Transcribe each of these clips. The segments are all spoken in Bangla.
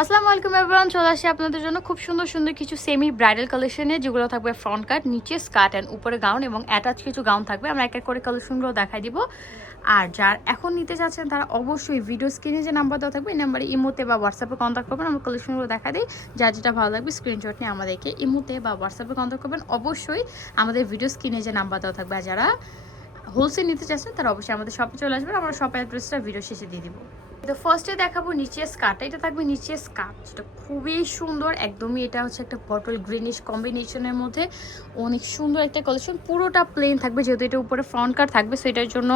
আসসালামু আলাইকুম এভরিওয়ান, চলে আসি আপনাদের জন্য খুব সুন্দর সুন্দর কিছু সেমি ব্রাইডাল কালেকশনে, যেগুলো থাকবে ফ্রন্ট কাট, নিচে স্কার্ট অ্যান্ড উপরে গাউন এবং অ্যাটাচ কিছু গাউন থাকবে। আমরা এক এক করে কালেকশনগুলো দেখাই দিব। আর যার এখন নিতে চাচ্ছেন তারা অবশ্যই ভিডিও স্ক্রিনে যে নাম্বার দেওয়া থাকবে এই নাম্বারে ইমোতে বা হোয়াটসঅ্যাপে কন্ট্যাক্ট করবেন। আমরা কালেকশনগুলো দেখা দিই, যার যেটা ভালো লাগবে স্ক্রিনশট নিয়ে আমাদেরকে ইমোতে বা হোয়াটসঅ্যাপে কন্ট্যাক্ট করবেন। অবশ্যই আমাদের ভিডিও স্ক্রিনে যে নাম্বার দেওয়া থাকবে। আর যারা হোলসেল নিতে চাচ্ছেন তারা অবশ্যই আমাদের শপে চলে আসবেন। আমরা শপ অ্যাড্রেসটা ভিডিও শেষে দিয়ে দিব। তো ফার্স্টে দেখাবো নিচে স্কার্টটা। এটা থাকবে নিচে স্কার্ট, যেটা খুবই সুন্দর একদমই। এটা হচ্ছে একটা বটল গ্রিনিশ কম্বিনেশনের মধ্যে অনেক সুন্দর একটা কালেকশন। পুরোটা প্লেন থাকবে, যেহেতু এটা উপরে ফ্রন্ট কাট থাকবে সেটার জন্য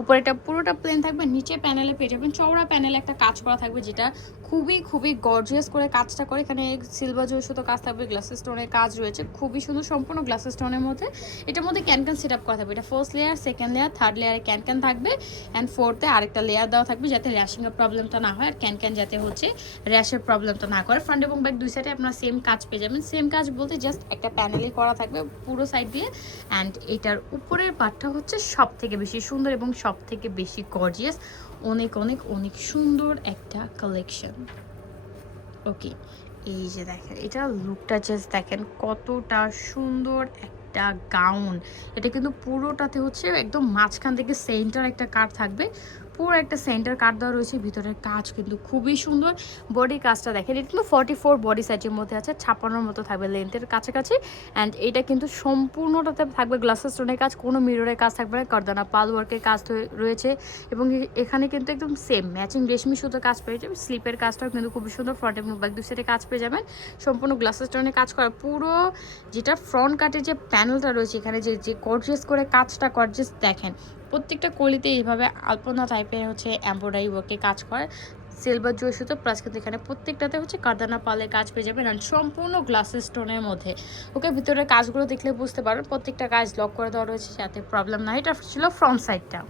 উপরেটা পুরোটা প্লেন থাকবে। নিচে প্যানেলে পেয়ে যাবেন চওড়া প্যানেলে একটা কাজ করা থাকবে, যেটা খুবই খুবই গর্জিয়াস করে কাজটা করে। এখানে সিলভার জড়িত কাজ থাকবে, গ্লাসেস স্টোনের কাজ রয়েছে, খুবই সুন্দর সম্পূর্ণ গ্লাসেস স্টোনের মধ্যে। এটার মধ্যে ক্যানক্যান সেট আপ করা থাকবে। এটা first layer, second layer, third লেয়ারে ক্যানক্যান থাকবে অ্যান্ড ফোর্থে আরেকটা লেয়ার দেওয়া থাকবে, যাতে র্যাশিং এর প্রবলেমটা না হয় আর ক্যানক্যান যাতে হচ্ছে র্যাশের প্রবলেমটা না করে। ফ্রন্ট এবং ব্যাক দুই সাইডে আপনারা সেম কাজ পেয়ে যাবেন। সেম কাজ বলতে জাস্ট একটা প্যানেলে করা থাকবে পুরো সাইড দিয়ে। অ্যান্ড এটার উপরের পার্টটা হচ্ছে সব থেকে বেশি সুন্দর এবং সব থেকে বেশি গর্জিয়াস। অনেক অনেক অনেক সুন্দর একটা কালেকশন। ওকে, এই যে দেখেন এটা লুকটা জাস্ট দেখেন কতটা সুন্দর একটা গাউন। এটা কিন্তু পুরোটাতে হচ্ছে একদম মাঝখান থেকে সেন্টার একটা কাট থাকবে, পুরো একটা সেন্টার কাট দেওয়া রয়েছে। ভিতরের কাজ কিন্তু খুবই সুন্দর। বডি কাজটা দেখেন, এটা কিন্তু 44 বডি সাইজের মধ্যে আছে, 56 মতো থাকবে লেন্থের কাছাকাছি। অ্যান্ড এটা কিন্তু সম্পূর্ণটাতে থাকবে গ্লাসেস স্টোনের কাজ, কোনো মিররের কাজ থাকবে না, কারদানা পাল ওয়ার্কের কাজ রয়েছে। এবং এখানে কিন্তু একদম সেম ম্যাচিং রেশমি সুতো কাজ পেয়ে যাবে। স্লিপের কাজটাও কিন্তু খুবই সুন্দর, ফ্রন্ট এবং ব্যাক দুই সাইডে কাজ পেয়ে যাবেন। সম্পূর্ণ গ্লাসেস স্টোনের কাজ করা পুরো, যেটা ফ্রন্ট কাটের যে প্যানেলটা রয়েছে এখানে যে যে গর্জিয়াস করে কাজটা গর্জিয়াস দেখেন। প্রত্যেকটা কলিতে এইভাবে আলপনা টাইপের হচ্ছে এমব্রয়ডারি ওয়ার্কে কাজ করে, সিলভার জয় সুতো প্লাস কিন্তু এখানে প্রত্যেকটাতে হচ্ছে কারদানা পালের কাজ পেয়ে যাবেন। আর সম্পূর্ণ গ্লাসেস স্টোনের মধ্যে। ওকে, ভিতরের কাজগুলো দেখলে বুঝতে পারবেন প্রত্যেকটা কাজ লক করে দেওয়া রয়েছে, যাতে প্রবলেম না হয়। এটা ছিল ফ্রন্ট সাইডটা।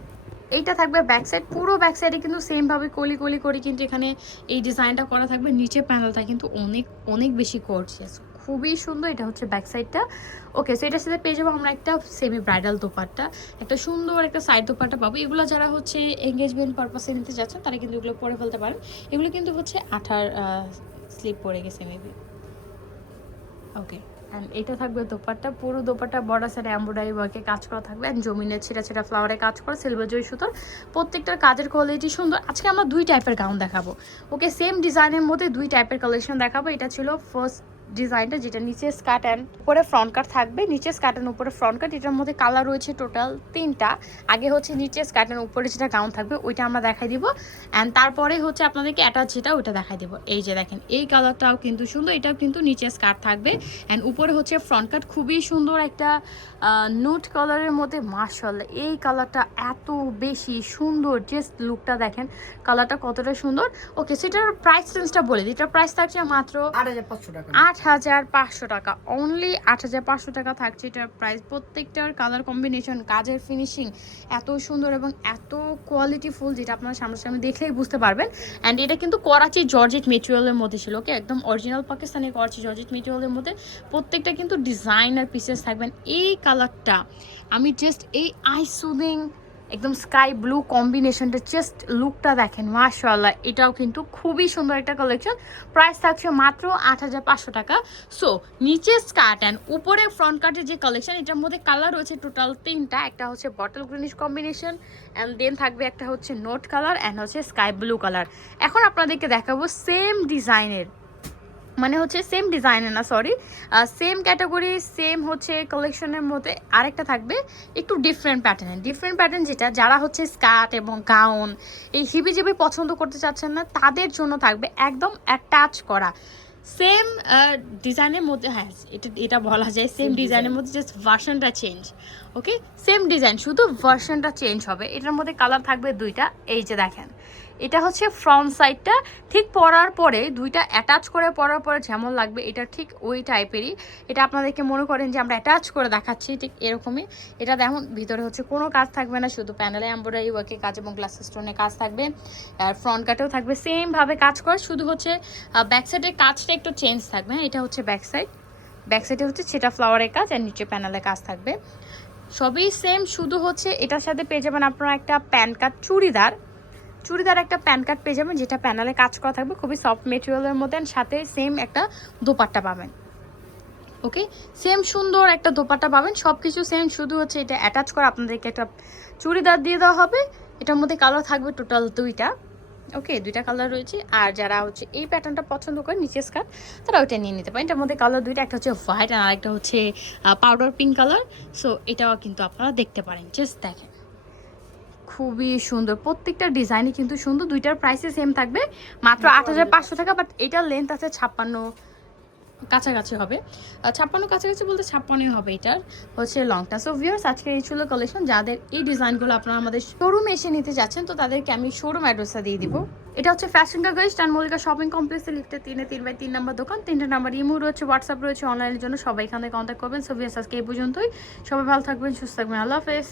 এইটা থাকবে ব্যাক সাইড। পুরো ব্যাক সাইডে কিন্তু সেমভাবে কলি কলি করে কিন্তু এখানে এই ডিজাইনটা করা থাকবে। নিচে প্যানেলটা কিন্তু অনেক অনেক বেশি গর্জিয়াস, খুবই সুন্দর। এটা হচ্ছে ব্যাক সাইডটা। ওকে, সো এটার সাথে পেয়ে যাবো আমরা একটা সেমি ব্রাইডাল দোপাট্টা, একটা সুন্দর একটা সাইড দোপাট্টা পাবো। এগুলো যারা হচ্ছে এঙ্গেজমেন্ট পারপাসে নিতে যাচ্ছেন তারা কিন্তু এগুলো পরে ফেলতে পারেন। এগুলো কিন্তু হচ্ছে আঠার স্লিপ পরে গেছে মেবি। ওকে, অ্যান্ড এটা থাকবে দোপাট্টা। পুরো দোপাট্টা বর্ডার সাইডে এমব্রয়ডারি ওয়ার্কে কাজ করা থাকবে অ্যান্ড জমিনের ছেঁড়া ছেঁড়া ফ্লাওয়ারে কাজ করা সিলভার জয় সুতোর। প্রত্যেকটার কাজের কোয়ালিটি সুন্দর। আজকে আমরা দুই টাইপের গাউন দেখাবো। ওকে, সেম ডিজাইনের মধ্যে দুই টাইপের কালেকশন দেখাবো। এটা ছিল ফার্স্ট ডিজাইনটা, যেটা নিচে স্কার্ট অ্যান্ড উপরে ফ্রন্ট কাট থাকবে। নিচে স্কার্ট অ্যান্ড উপরে ফ্রন্ট কাট, এটার মধ্যে কালার রয়েছে টোটাল 3টা। আগে হচ্ছে নিচে স্কার্ট অ্যান্ড উপরে যেটা গাউন থাকবে ওইটা আমরা দেখাই দিব, অ্যান্ড তারপরে হচ্ছে আপনাদেরকে অ্যাটাচ যেটা ওইটা দেখাই দিব। এই যে দেখেন এই কালারটাও কিন্তু সুন্দর, এটাও কিন্তু নিচে স্কার্ট থাকবে অ্যান্ড উপরে হচ্ছে ফ্রন্ট কাট। খুবই সুন্দর একটা নোট কালারের মধ্যে। মাশাআল্লাহ, এই কালারটা এত বেশি সুন্দর, জাস্ট লুকটা দেখেন কালারটা কতটা সুন্দর। ওকে, সেটার প্রাইস রেঞ্জটা বলে দিই। এটার প্রাইস থাকছে মাত্র ৮৫০০ টাকা। ৮৫০০ টাকা, অনলি ৮৫০০ টাকা থাকছে এটার প্রাইস। প্রত্যেকটার কালার কম্বিনেশন, কাজের ফিনিশিং এত সুন্দর এবং এত কোয়ালিটিফুল, যেটা আপনারা সামনাসামনি দেখলেই বুঝতে পারবেন। অ্যান্ড এটা কিন্তু করাচি জর্জেট মেটেরিয়ালের মধ্যে ছিল। ওকে, একদম অরিজিনাল পাকিস্তানি করাচি জর্জেট মেটেরিয়ালের মধ্যে প্রত্যেকটা কিন্তু ডিজাইনার পিসেস থাকবেন। এই কালারটা আমি জাস্ট এই আই সুদিং একদম স্কাই ব্লু কম্বিনেশনটা, জাস্ট লুকটা দেখেন মাশাআল্লাহ। এটাও কিন্তু খুবই সুন্দর একটা কালেকশন। প্রাইস থাকছে মাত্র ৮৫০০ টাকা। সো নিচে স্কার্ট অ্যান্ড উপরে ফ্রন্ট কাটের যে কালেকশন, এটার মধ্যে কালার রয়েছে টোটাল 3টা। একটা হচ্ছে bottle greenish combination and then থাকবে একটা হচ্ছে নোট কালার অ্যান্ড হচ্ছে স্কাই ব্লু কালার। এখন আপনাদেরকে দেখাবো সেম ডিজাইনের, মানে হচ্ছে সেম ডিজাইনের না, সরি, সেম ক্যাটাগরি সেম হচ্ছে কালেকশনের মধ্যে আরেকটা থাকবে একটু ডিফারেন্ট প্যাটার্নের। ডিফারেন্ট প্যাটার্ন যেটা যারা হচ্ছে স্কার্ট এবং গাউন এই হিবিজিবি পছন্দ করতে চাচ্ছেন না তাদের জন্য থাকবে একদম অ্যাটাচ করা সেম ডিজাইনের মধ্যে। হ্যাঁ, এটা বলা যায় সেম ডিজাইনের মধ্যে, জাস্ট ভার্সনটা চেঞ্জ। ওকে, সেম ডিজাইন, শুধু ভার্সনটা চেঞ্জ হবে। এটার মধ্যে কালার থাকবে 2টা। এই যে দেখেন এটা হচ্ছে ফ্রন্ট সাইডটা। ঠিক পরার পরে দুইটা অ্যাটাচ করে পরার পরে যেমন লাগবে এটা ঠিক ওই টাইপেরই। এটা আপনাদেরকে মনে করেন যে আমরা অ্যাটাচ করে দেখাচ্ছি, ঠিক এরকমই। এটা দেখুন ভিতরে হচ্ছে কোনো কাজ থাকবে না, শুধু প্যানেলে এমব্রয়ডারি ওয়ার্কে কাজ এবং গ্লাস স্টোনে কাজ থাকবে। আর ফ্রন্ট কাটেও থাকবে সেমভাবে কাজ করা, শুধু হচ্ছে ব্যাক সাইডের কাজটা একটু চেঞ্জ থাকবে। হ্যাঁ, এটা হচ্ছে ব্যাক সাইড। ব্যাক সাইডে হচ্ছে সেটা ফ্লাওয়ারের কাজ আর নিচে প্যানেলে কাজ থাকবে। সবই সেম, শুধু হচ্ছে এটার সাথে পেয়ে যাবেন আপনারা একটা প্যান্ট কাট চুড়িদার। চুড়িদার একটা প্যান কাট পেয়ে যাবেন, যেটা প্যানেলে কাজ করা থাকবে, খুবই সফট মেটেরিয়ালের মধ্যে, and সাথে সেম একটা দোপাট্টা পাবেন। ওকে, সেম সুন্দর একটা দোপাট্টা পাবেন, সব কিছু সেম, শুধু হচ্ছে এটা অ্যাটাচ করে আপনাদেরকে একটা চুড়িদার দিয়ে দেওয়া হবে। এটার মধ্যে কালার থাকবে টোটাল 2টা। ওকে, 2টা কালার রয়েছে। আর যারা হচ্ছে এই প্যাটার্নটা পছন্দ করে নিচে স্কার্ট, তারা ওইটা নিয়ে নিতে পারেন। এটার মধ্যে কালার 2টা, একটা হচ্ছে হোয়াইট আর একটা হচ্ছে পাউডার পিঙ্ক কালার। সো এটাও কিন্তু আপনারা দেখতে পারেন, জাস্ট দেখেন, খুবই সুন্দর, প্রত্যেকটা ডিজাইনই কিন্তু সুন্দর। 2টার প্রাইসে সেম থাকবে, মাত্র 8500 টাকা। বাট এটার লেন্থ আছে 56 কাছাকাছি হবে, 56 কাছাকাছি বলতে 56ই হবে এটার হচ্ছে লংটা। সো ভিউয়ার্স, আজকে এই ছিল কালেকশন। যাদের এই ডিজাইনগুলো আপনারা আমাদের শোরুমে এসে নিতে যাচ্ছেন, তো তাদেরকে আমি শোরুম অ্যাড্রেসটা দিয়ে দিব। এটা হচ্ছে ফ্যাশন গার্লস টান মল্লিকা শপিং কমপ্লেক্সের লিফটে 3 নম্বর দোকান। 3টা নাম্বার ইমো রয়েছে, হোয়াটসঅ্যাপ রয়েছে, অনলাইনের জন্য সবাই এখান থেকে কন্ট্যাক্ট করবেন। সো ভিউয়ার্স, আজকে এই পর্যন্তই। সবাই ভালো থাকবেন, সুস্থ থাকবেন, আল্লাহ হাফেজ।